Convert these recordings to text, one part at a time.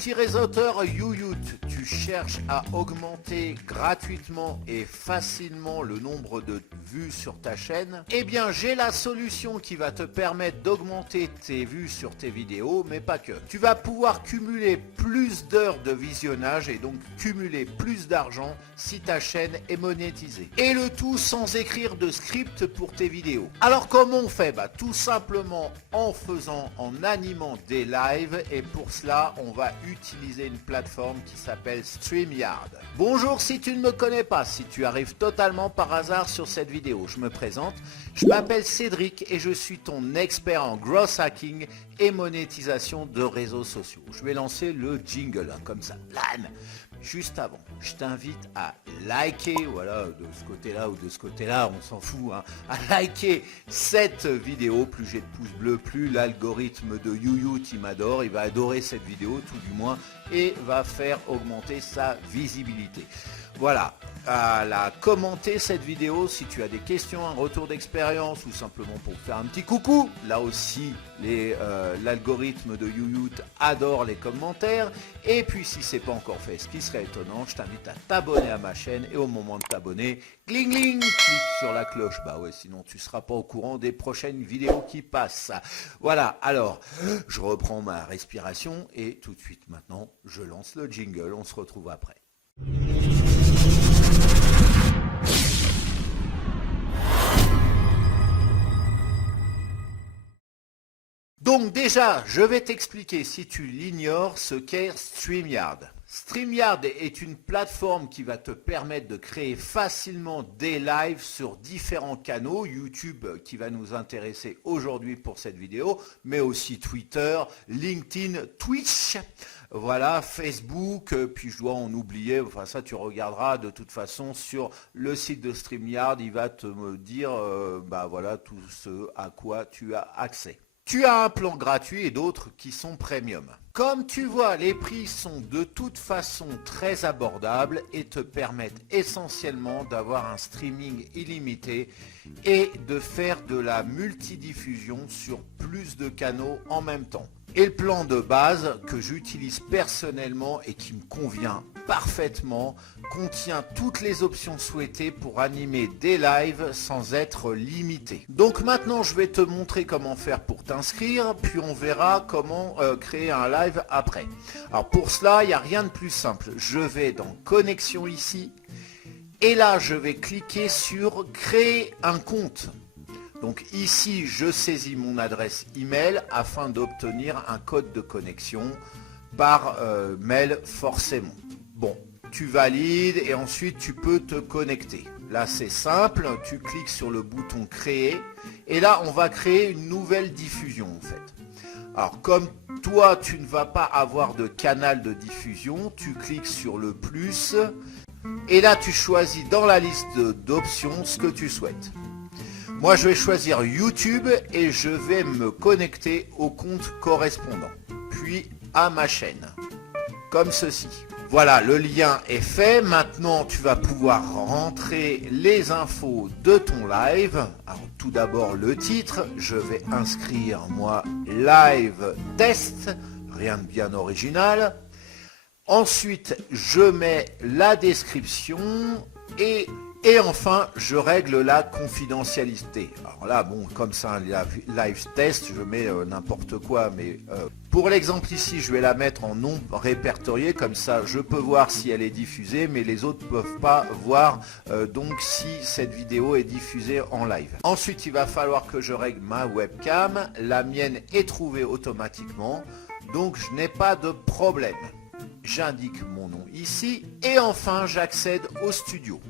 Utilisateur YouYout, tu cherches à augmenter gratuitement et facilement le nombre de vues sur ta chaîne? Eh bien, j'ai la solution qui va te permettre d'augmenter tes vues sur tes vidéos, mais pas que. Tu vas pouvoir cumuler plus d'heures de visionnage et donc cumuler plus d'argent si ta chaîne est monétisée. Et le tout sans écrire de script pour tes vidéos. Alors comment on fait? Tout simplement en animant des lives, et pour cela on va utiliser une plateforme qui s'appelle StreamYard. Bonjour, si tu ne me connais pas, si tu arrives totalement par hasard sur cette vidéo, je me présente, je m'appelle Cédric et je suis ton expert en growth hacking et monétisation de réseaux sociaux. Je vais lancer le jingle, comme ça, blam. Juste avant, je t'invite à liker, voilà, de ce côté-là ou de ce côté-là, on s'en fout, à liker cette vidéo. Plus j'ai de pouces bleus, plus l'algorithme de YouYout, il m'adore, il va adorer cette vidéo, tout du moins, et va faire augmenter sa visibilité. Voilà, commenter cette vidéo si tu as des questions, un retour d'expérience ou simplement pour faire un petit coucou. Là aussi, l'algorithme de YouYout adore les commentaires. Et puis si ce n'est pas encore fait, ce qui serait étonnant, je t'invite à t'abonner à ma chaîne et au moment de t'abonner, gling gling, clique sur la cloche. Ouais, sinon tu ne seras pas au courant des prochaines vidéos qui passent. Voilà, alors je reprends ma respiration et tout de suite maintenant, je lance le jingle. On se retrouve après. Donc déjà, je vais t'expliquer, si tu l'ignores, ce qu'est StreamYard. StreamYard est une plateforme qui va te permettre de créer facilement des lives sur différents canaux. YouTube qui va nous intéresser aujourd'hui pour cette vidéo, mais aussi Twitter, LinkedIn, Twitch, voilà, Facebook, puis je dois en oublier, enfin ça tu regarderas de toute façon sur le site de StreamYard, il va te dire voilà tout ce à quoi tu as accès. Tu as un plan gratuit et d'autres qui sont premium. Comme tu vois, les prix sont de toute façon très abordables et te permettent essentiellement d'avoir un streaming illimité et de faire de la multidiffusion sur plus de canaux en même temps. Et le plan de base que j'utilise personnellement et qui me convient parfaitement contient toutes les options souhaitées pour animer des lives sans être limité. Donc maintenant je vais te montrer comment faire pour t'inscrire, puis on verra comment créer un live après. Alors pour cela, il n'y a rien de plus simple. Je vais dans connexion ici et là je vais cliquer sur créer un compte. Donc ici, je saisis mon adresse email afin d'obtenir un code de connexion par mail forcément. Bon, tu valides et ensuite tu peux te connecter. Là, c'est simple, tu cliques sur le bouton créer et là, on va créer une nouvelle diffusion en fait. Alors, comme toi, tu ne vas pas avoir de canal de diffusion, tu cliques sur le plus et là, tu choisis dans la liste d'options ce que tu souhaites. Moi, je vais choisir YouTube et je vais me connecter au compte correspondant, puis à ma chaîne, comme ceci. Voilà, le lien est fait. Maintenant, tu vas pouvoir rentrer les infos de ton live. Alors, tout d'abord, le titre. Je vais inscrire, moi, live test. Rien de bien original. Ensuite, je mets la description et enfin, je règle la confidentialité. Alors là, bon, comme ça, un live test, je mets n'importe quoi, mais pour l'exemple ici, je vais la mettre en non répertorié, comme ça, je peux voir si elle est diffusée, mais les autres ne peuvent pas voir donc si cette vidéo est diffusée en live. Ensuite, il va falloir que je règle ma webcam. La mienne est trouvée automatiquement, donc je n'ai pas de problème. J'indique mon nom ici, et enfin, j'accède au studio.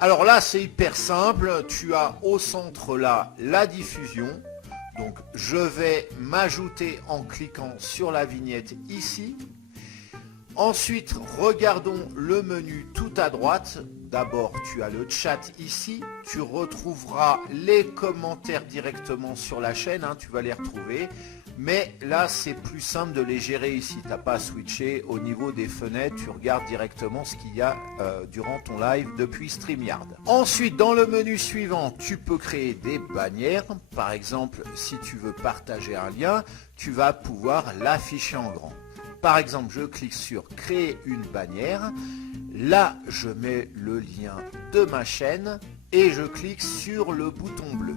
Alors là, c'est hyper simple, tu as au centre là la diffusion, donc je vais m'ajouter en cliquant sur la vignette ici. Ensuite, regardons le menu tout à droite. D'abord, tu as le chat ici, tu retrouveras les commentaires directement sur la chaîne, tu vas les retrouver. Mais là, c'est plus simple de les gérer ici. Tu n'as pas à switcher au niveau des fenêtres. Tu regardes directement ce qu'il y a durant ton live depuis StreamYard. Ensuite, dans le menu suivant, tu peux créer des bannières. Par exemple, si tu veux partager un lien, tu vas pouvoir l'afficher en grand. par exemple, je clique sur créer une bannière. Là, je mets le lien de ma chaîne et je clique sur le bouton bleu.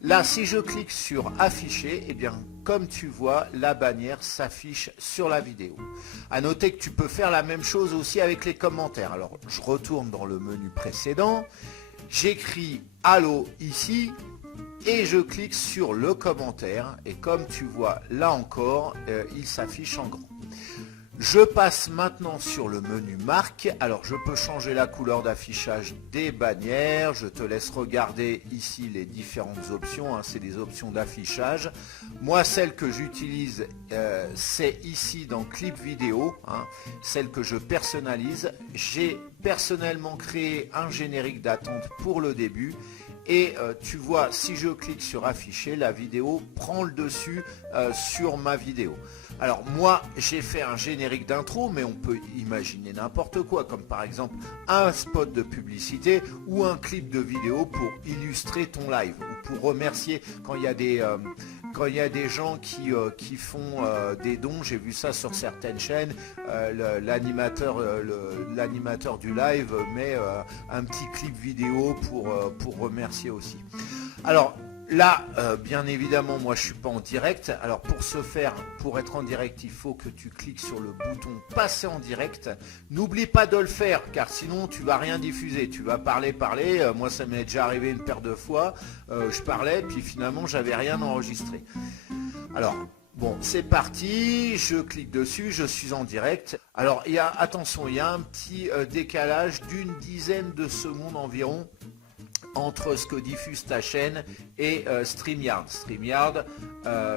Là, si je clique sur afficher, eh bien, comme tu vois, la bannière s'affiche sur la vidéo. À noter que tu peux faire la même chose aussi avec les commentaires. Alors, je retourne dans le menu précédent, j'écris Allo ici et je clique sur le commentaire. Et comme tu vois, là encore, il s'affiche en grand. Je passe maintenant sur le menu marque. Alors je peux changer la couleur d'affichage des bannières. Je te laisse regarder ici les différentes options. C'est des options d'affichage. Moi, celle que j'utilise, c'est ici dans clip vidéo. Celle que je personnalise. J'ai personnellement créé un générique d'attente pour le début. Et tu vois, si je clique sur afficher, la vidéo prend le dessus sur ma vidéo. Alors moi, j'ai fait un générique d'intro, mais on peut imaginer n'importe quoi, comme par exemple un spot de publicité ou un clip de vidéo pour illustrer ton live ou pour remercier quand il y a des gens qui font des dons. J'ai vu ça sur certaines chaînes, l'animateur du live met un petit clip vidéo pour remercier aussi. Alors là, bien évidemment, moi je suis pas en direct. Alors pour être en direct, il faut que tu cliques sur le bouton passer en direct. N'oublie pas de le faire, car sinon tu vas rien diffuser. Tu vas parler. Moi ça m'est déjà arrivé une paire de fois. Je parlais, puis finalement j'avais rien enregistré. Alors bon, c'est parti, je clique dessus, je suis en direct. Alors attention, il y a un petit décalage d'une dizaine de secondes environ entre ce que diffuse ta chaîne et StreamYard. StreamYard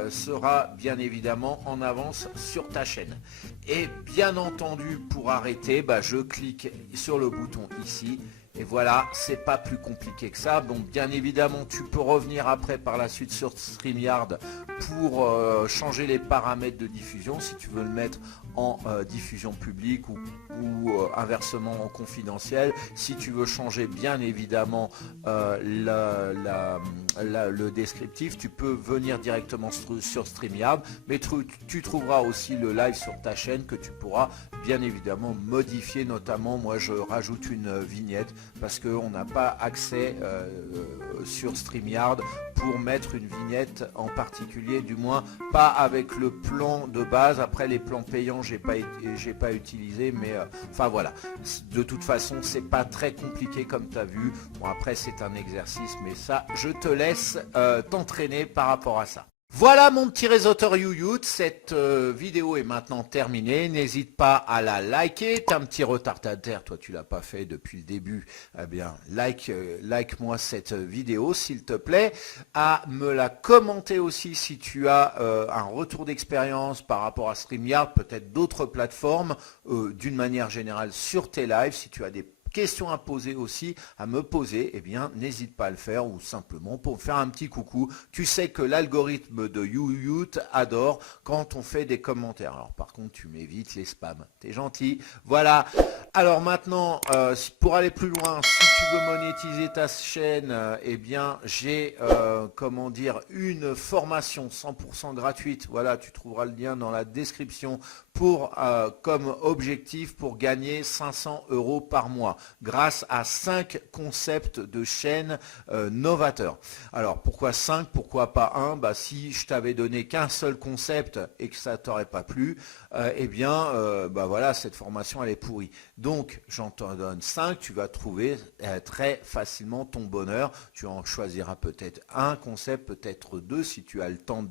sera bien évidemment en avance sur ta chaîne. Et bien entendu, pour arrêter, je clique sur le bouton ici. Et voilà, c'est pas plus compliqué que ça. Donc bien évidemment, tu peux revenir après par la suite sur StreamYard pour changer les paramètres de diffusion si tu veux le mettre en diffusion publique ou inversement en confidentiel. Si tu veux changer bien évidemment le descriptif, tu peux venir directement sur StreamYard, mais tu trouveras aussi le live sur ta chaîne que tu pourras bien évidemment modifier. Notamment, moi je rajoute une vignette parce qu'on n'a pas accès sur StreamYard pour mettre une vignette en particulier, du moins pas avec le plan de base. Après les plans payants j'ai pas utilisé, mais enfin voilà, de toute façon c'est pas très compliqué comme tu as vu. Bon, après c'est un exercice, mais ça je te laisse t'entraîner par rapport à ça. Voilà mon petit réseauteur YouYout, cette vidéo est maintenant terminée. N'hésite pas à la liker. T'es un petit retardataire, toi tu l'as pas fait depuis le début. Eh bien, like-moi cette vidéo s'il te plaît. À me la commenter aussi si tu as un retour d'expérience par rapport à StreamYard, peut-être d'autres plateformes, d'une manière générale sur tes lives. Si tu as des questions à poser aussi, à me poser, eh bien n'hésite pas à le faire, ou simplement pour me faire un petit coucou. Tu sais que l'algorithme de YouYout adore quand on fait des commentaires. Alors par contre tu m'évites les spams, t'es gentil. Voilà, alors maintenant pour aller plus loin, si tu veux monétiser ta chaîne, eh bien j'ai une formation 100% gratuite. Voilà, tu trouveras le lien dans la description pour comme objectif pour gagner 500 € par mois grâce à 5 concepts de chaîne novateurs. Alors pourquoi 5, pourquoi pas 1? Si je t'avais donné qu'un seul concept et que ça t'aurait pas plu, eh bien voilà, cette formation elle est pourrie. Donc j'en te donne 5, tu vas trouver très facilement ton bonheur. Tu en choisiras peut-être un concept, peut-être 2 si tu as le temps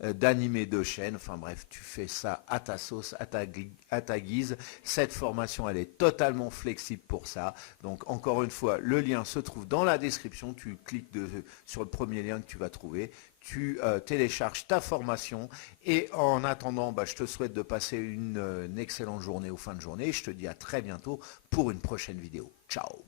d'animer 2 chaînes. Enfin bref, tu fais ça à ta sauce, à ta guise. Cette formation elle est totalement flexible pour ça. Donc encore une fois, le lien se trouve dans la description. Tu cliques sur le premier lien que tu vas trouver. Tu télécharges ta formation et en attendant, je te souhaite de passer une excellente journée ou fin de journée. Je te dis à très bientôt pour une prochaine vidéo. Ciao!